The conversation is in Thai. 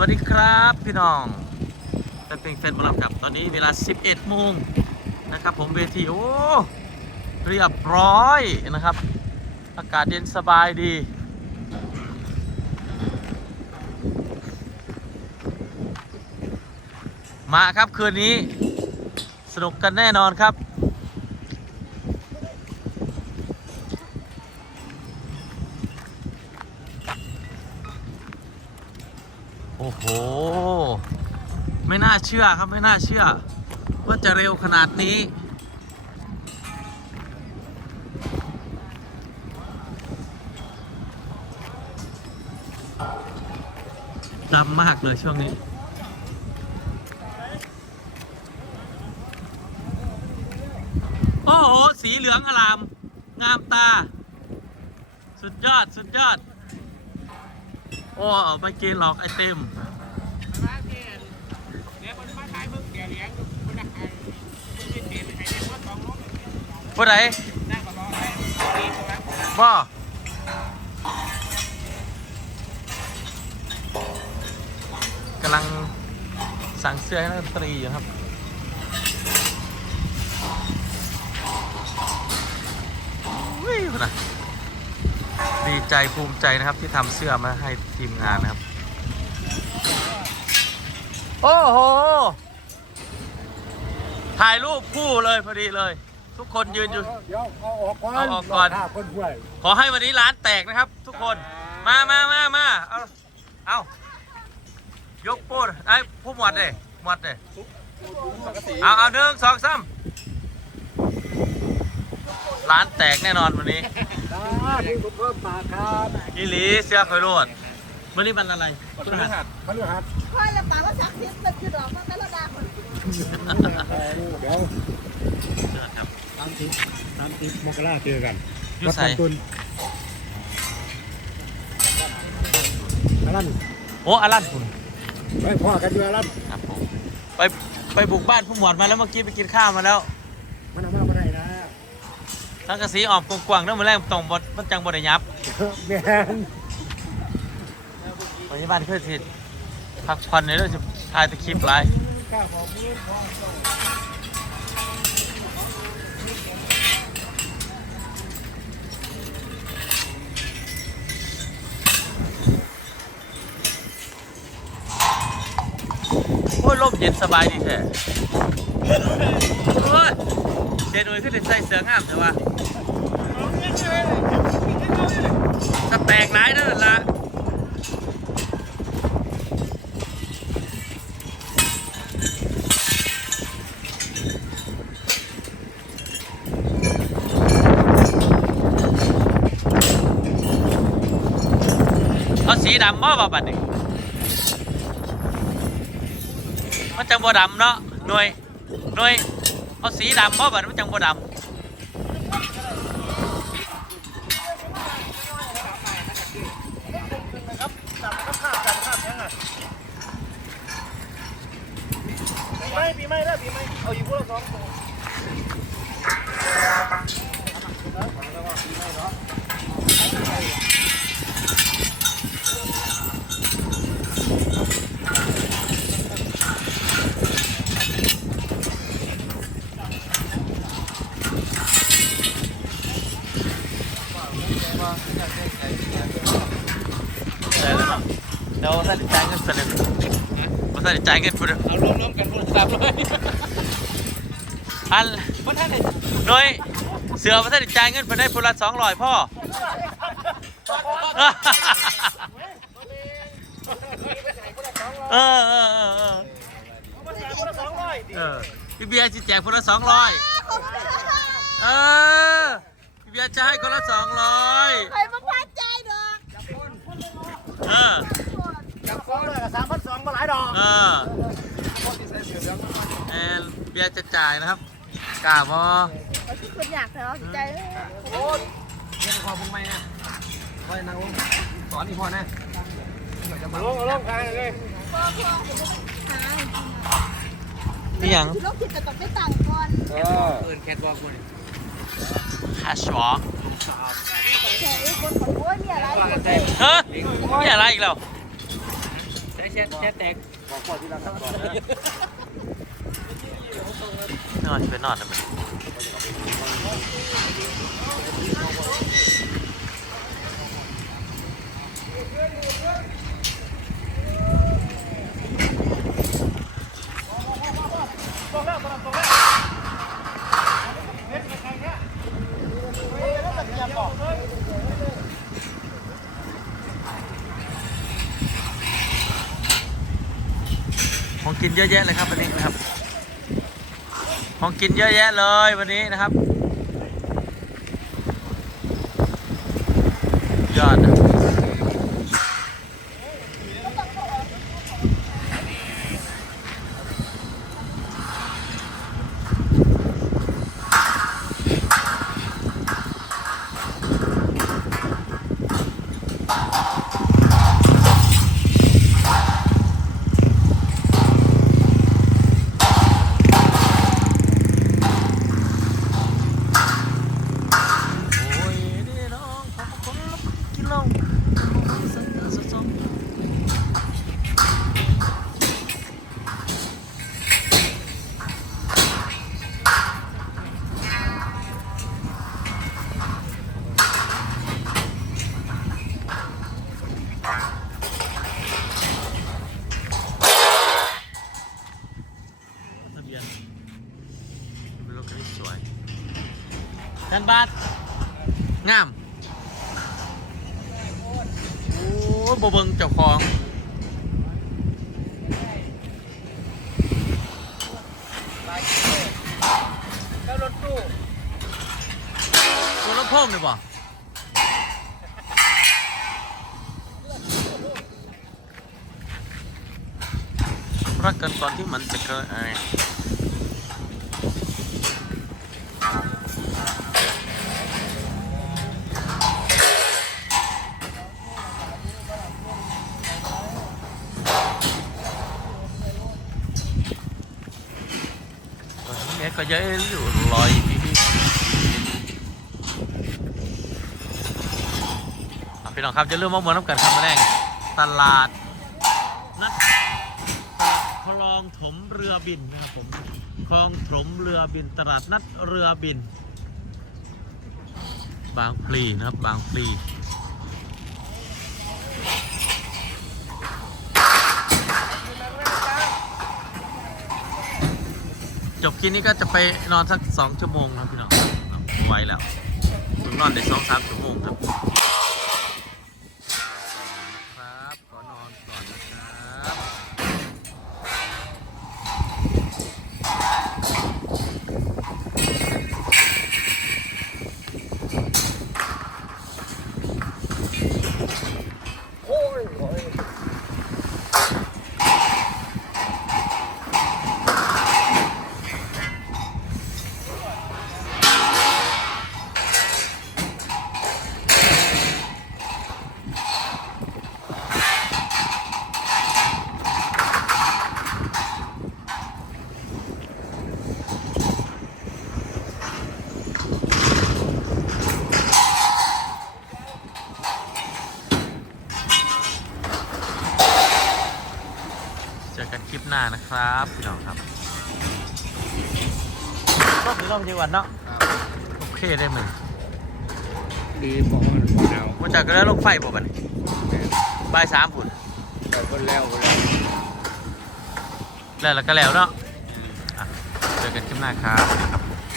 วัสดีครับพี่น้องเป็นเพลงเฟนบอลกับ ตอนนี้เวลา 11โมงนะครับ ผมเวทีโอ้เรียบร้อยนะครับ อากาศเย็นสบายดีมาครับคืนนี้สนุกกันแน่นอนครับ อ้โห ไม่น่าเชื่อครับไม่น่าเชื่อ ว่าจะเร็วขนาดนี้ ดำมากเลยช่วงนี้โอ้โห สีเหลืองอลาม งามตา สุดยอด สุดยอด โอ้ไม่กินหรอกไอเติม ผู้ใดบ่กำลังสั่งเสื้อให้นักดนตรีอยู่ครับ วิ่งนะดีใจภูมิใจนะครับที่ทำเสื้อมาให้ทีมงานนะครับ โอ้โห ถ่ายรูปคู่เลยพอดีเลย ทุกคนยืนอยู่ เดี๋ยวเอาออกก่อนเอาออกก่อนฆ่าคนป่วยขอให้วันนี้ร้านแตกนะครับ ทุกคน มามามามาเอาเอายกโป้ไอ้ยผู้หมวดเลยหมวดเลยเอาเอาหนึ่งสองสามร้านแตกแน่นอนวันนี้นะที่ผมเพิ่มปากครับอีหลีเสื้อคอยรวดวันนี้มันอะไรพฤหัสพฤหัสค่อยละปากว่าชักซิสมันคือดอกมันแต่ละดาคน เดี๋ยวครับ สามสิบสามสิบมกราเจอกันอยู่ใส่วัดคำตุนอารันโอ้อารันคุณไปพ่อกันอยู่อารันครับผมไปไปบุกบ้านผู้หมวดมาแล้วเมื่อกี้ไปกินข้าวมาแล้วมันเอามาไม่ได้นะทั้งกระสีออมกวางๆเรื่องมาแรกตรงบดมันจังบดได้ยับแม่นวันนี้บ้านเพื่อทิดพักผ่อนในเรื่องจะถ่ายตะคลิปไลฟ์กล้าบอกมือพ่อ โอ้ยลมเย็นสบายดีแท้เจนุยขึ้นใส่เสื้องามแต่ว่าสแตกหลายนั่นละเอาสีดำบ่บ่บัดนี้ มันจังบ่ดำเนาะหน่วยหน่วยเอาสีดำบ่บัดมันจังบ่ดำไม่ปีไม่ได้ปีไม่เอาอยู่พวกเราสองตัวำแต่แล้วเนาะ แล้วถ้าได้จ่ายเงินเสร็จว่าถ้าได้จ่ายเงินพุ่นเอารวมรวมกันพูดตามเลยอันมันท่านไหนหน่วยเสือว่าถ้าได้จ่ายเงินเพิ่นได้พุ่นละ200พ่อเออเออเออเออคนละสองร้อยเออพี่เบียร์จะแจกคนละสองร้อยเออพี่เบียร์จะให้คนละสองร้อยใครมาพาใจดอกเออจับ สองเลยสามพันสองมาหลายดอกเออแอนเบียร์จะจ่ายนะครับกล้าพอคนอยากเนาะใจโอ้ยเรียนความมึงไหมนะคอยนั่งลงสอนอีกพอนะเดี๋ยวจะมาลงเอาลงกลางเลยพ่อพ่อเดี๋ยวจะหานี่ยังคือโรคจิตจะต้องไปต่างก่อนเออเปิดแคทบอกกูเนี่ยคาชวอแค่คนขอโทษมีอะไรคนเฮ้ยมีอะไรอีกแล้วใช้แช่แช่แตกบอกก่อนที่เราทำก่อนนะนอนจะไปนอนนะมันของ กินเยอะแยะเลยครับวันนี้นะครับ ของกินเยอะแยะเลยวันนี้นะครับ ยอดนะ ทะเบียนเป็นรถคันนี้สวยกันบาทงาม โอ้ยบ่เบิงเจ้าของ แล้วรถตู้ตัวลำโพงเลยบ่รักกันก่อนที่มันจะเกิด อนนี้ก็เยอะอยู่ลอยพี่น้องครับจะเริ่มมามวนน้ำกันครับมาแรงตลาดนัดคลองถมเรือบินนะครับผมคลองถมเรือบินตลาดนัดเรือบิน บางพลีนะครับบางพลี บคลิปนี้ก็จะไปนอนสักสองชั่วโมงนะครับพี่น้องครับไหวแล้วผมนอนได้สองสามชั่วโมงครับ ขอนอนก่อนนะครับ โอ้ยโอ้ย เจอกั นคลิปหน้านะครับพี่น้องครับรอบนี้รอบที่วันเนาะโอเคได้มั้ยดีบอกว่ามันหนาวมาจากก็ได้ลงไฟบ่บัดนบ่ายสามผุนแต่คนแล้วคนแล้วแล้วแล้วก็แล้วเนาะอะเจอกันคลิปหน้าครับ